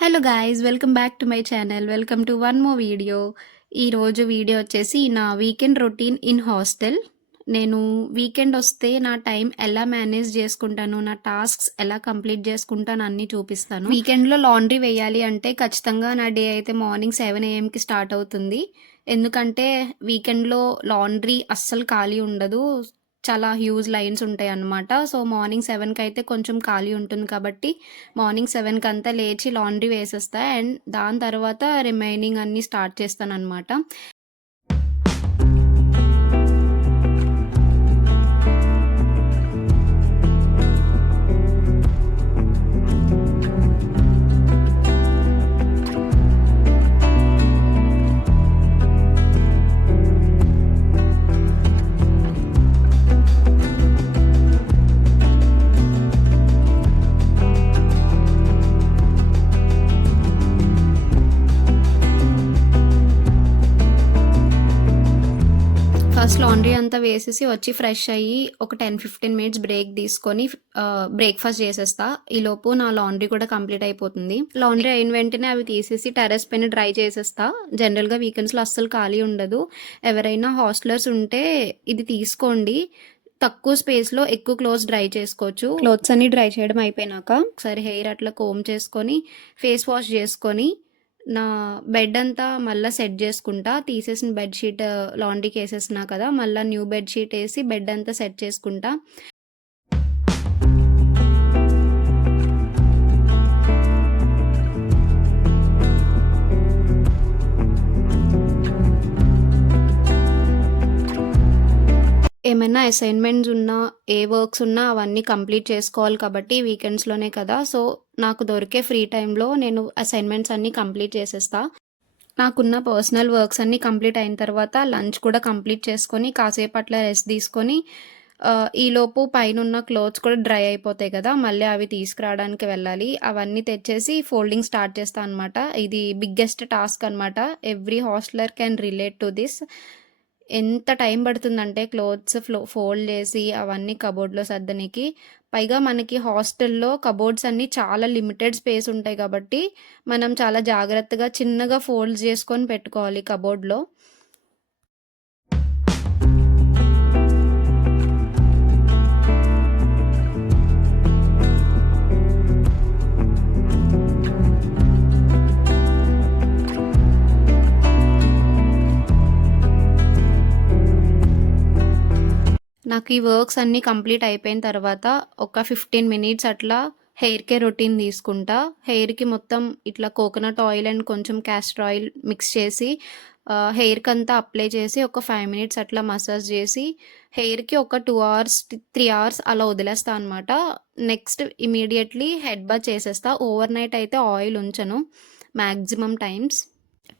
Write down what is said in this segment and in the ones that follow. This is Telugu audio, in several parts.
Hello guys! Welcome back to my channel. Welcome to one more video. ఈరోజు వీడియో వచ్చేసి నా వీకెండ్ రొటీన్ ఇన్ హాస్టల్. నేను వీకెండ్ వస్తే నా టైం ఎలా మేనేజ్ చేసుకుంటాను, నా టాస్క్స్ ఎలా కంప్లీట్ చేసుకుంటాను అన్నీ చూపిస్తాను. వీకెండ్‌లో లాండ్రీ వేయాలి అంటే ఖచ్చితంగా నా డే అయితే మార్నింగ్ 7 ఏఎంకి స్టార్ట్ అవుతుంది. ఎందుకంటే వీకెండ్‌లో లాండ్రీ అస్సలు ఖాళీ ఉండదు. చాలా హ్యూజ్ లైన్స్ ఉంటాయన్నమాట. సో, మార్నింగ్ 7కి అయితే కొంచెం ఖాళీ ఉంటుంది కాబట్టి మార్నింగ్ 7కి అంతా లేచి లాండ్రీ వేసేస్తా. అండ్ దాని తర్వాత రిమైనింగ్ అన్నీ స్టార్ట్ చేస్తానన్నమాట. ఫస్ట్ లాండ్రీ అంతా వేసేసి వచ్చి ఫ్రెష్ అయ్యి ఒక 10-15 మినిట్స్ బ్రేక్ తీసుకొని బ్రేక్ఫాస్ట్ చేసేస్తా. ఈలోపు నా లాండ్రీ కూడా కంప్లీట్ అయిపోతుంది. లాండ్రీ అయిన వెంటనే అవి తీసేసి టెర్రస్ పైన డ్రై చేసేస్తా. జనరల్గా వీకెండ్స్లో అస్సలు ఖాళీ ఉండదు. ఎవరైనా హాస్టలర్స్ ఉంటే ఇది తీసుకోండి. తక్కువ స్పేస్లో ఎక్కువ క్లోత్స్ డ్రై చేసుకోవచ్చు. క్లోత్స్ అన్ని డ్రై చేయడం అయిపోయినాక ఒకసారి హెయిర్ అట్లా కోమ్ చేసుకొని ఫేస్ వాష్ చేసుకొని నా బెడ్ అంతా మళ్ళీ సెట్ చేసుకుంటా. తీసేసిన బెడ్షీట్ లాండ్రీకి వేసేసినా కదా, మళ్ళీ న్యూ బెడ్షీట్ వేసి బెడ్ అంతా సెట్ చేసుకుంటా. ఏమైనా అసైన్మెంట్స్ ఉన్నా, ఏ వర్క్స్ ఉన్నా అవన్నీ కంప్లీట్ చేసుకోవాలి కాబట్టి వీకెండ్స్లోనే కదా. సో, నాకు దొరికే ఫ్రీ టైంలో నేను అసైన్మెంట్స్ అన్నీ కంప్లీట్ చేసేస్తా. నాకున్న పర్సనల్ వర్క్స్ అన్నీ కంప్లీట్ అయిన తర్వాత లంచ్ కూడా కంప్లీట్ చేసుకొని కాసేపు అట్లా రెస్ట్ తీసుకొని ఈలోపు పైనున్న క్లోత్స్ కూడా డ్రై అయిపోతాయి కదా, మళ్ళీ అవి తీసుకురావడానికి వెళ్ళాలి. అవన్నీ తెచ్చేసి ఫోల్డింగ్ స్టార్ట్ చేస్తా అనమాట. ఇది బిగ్గెస్ట్ టాస్క్ అనమాట. Every hosteller can relate to this. ఎంత టైం పడుతుందంటే క్లోత్స్ ఫోల్డ్ చేసి అవన్నీ కబోర్డ్లో సర్దనికి. పైగా మనకి హాస్టల్లో కబోర్డ్స్ అన్నీ చాలా లిమిటెడ్ స్పేస్ ఉంటాయి కాబట్టి మనం చాలా జాగ్రత్తగా చిన్నగా ఫోల్డ్ చేసుకొని పెట్టుకోవాలి కబోర్డ్లో. నాకు ఈ వర్క్స్ అన్నీ కంప్లీట్ అయిపోయిన తర్వాత ఒక 15 మినిట్స్ అట్లా హెయిర్ కేర్ రొటీన్ తీసుకుంటా. హెయిర్కి మొత్తం ఇట్లా కోకోనట్ ఆయిల్ అండ్ కొంచెం క్యాస్టర్ ఆయిల్ మిక్స్ చేసి హెయిర్కి అంతా అప్లై చేసి ఒక 5 మినిట్స్ అట్లా మసాజ్ చేసి హెయిర్కి ఒక 2 అవర్స్ 3 అవర్స్ అలా వదిలేస్తా అనమాట. నెక్స్ట్ ఇమీడియట్లీ హెడ్ బాత్ చేసేస్తా. ఓవర్ నైట్ అయితే ఆయిల్ ఉంచను మ్యాక్సిమం టైమ్స్.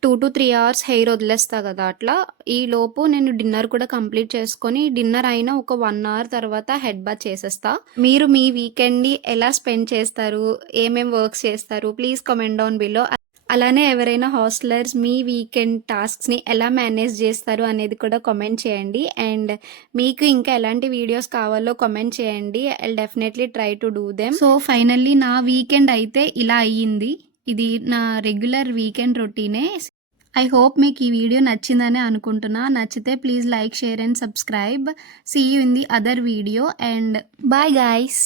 2-3 అవర్స్ హెయిర్ వదిలేస్తా కదా, అట్లా ఈలోపు నేను డిన్నర్ కూడా కంప్లీట్ చేసుకొని డిన్నర్ అయినా ఒక 1 అవర్ తర్వాత హెడ్ బాత్ చేసేస్తా. మీరు మీ వీకెండ్ని ఎలా స్పెండ్ చేస్తారు, ఏమేం వర్క్స్ చేస్తారు, ప్లీజ్ కామెంట్ డౌన్ బిలో. అలానే ఎవరైనా హాస్టలర్స్ మీ వీకెండ్ టాస్క్స్ని ఎలా మేనేజ్ చేస్తారు అనేది కూడా కామెంట్ చేయండి. అండ్ మీకు ఇంకా ఎలాంటి వీడియోస్ కావాలో కామెంట్ చేయండి. I definitely try to do them. So finally నా వీకెండ్ అయితే ఇలా అయ్యింది. ఇది నా రెగ్యులర్ వీకెండ్ రొటీనే. ఐ హోప్ మీకు ఈ వీడియో నచ్చిందని అనుకుంటున్నా. నచ్చితే please like, share and subscribe. See you in the other video and bye guys.